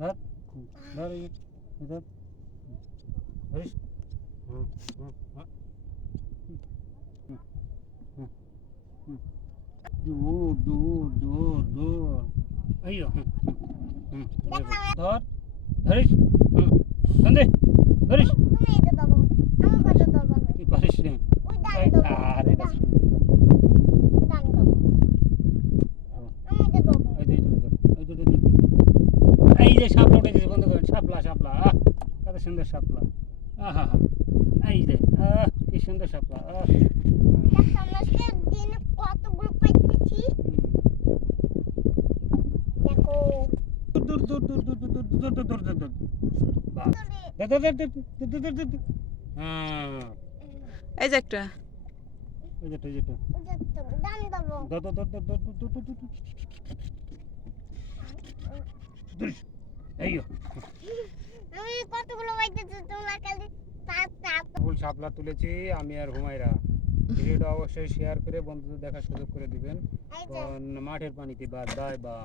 Ver. Ver iyi. Neden? Ver işte. Dur, dur, dur, dur. Ayyo. Hı. Hı. Dur. Ver. Ver. Ver. Ver. Ver. এই যে শাপলা উঠে গেছে বন্ধ করেন শাপলা শাপলা আহ কত সুন্দর আহা হা এই যে আহ কি সুন্দর আহ দূর দূর দূর দূর দূর দূর দূর দূর দূর দূর। হ্যাঁ এই যে একটা দূর, দূর, দূর, দূর, এইও। কতগুলো তুলেছি আমি আর হুমায়রা। ভিডিওটা অবশ্যই শেয়ার করে বন্ধুদের দেখার সুযোগ করে দিবেন। মাঠের পানিতে বা দায় বা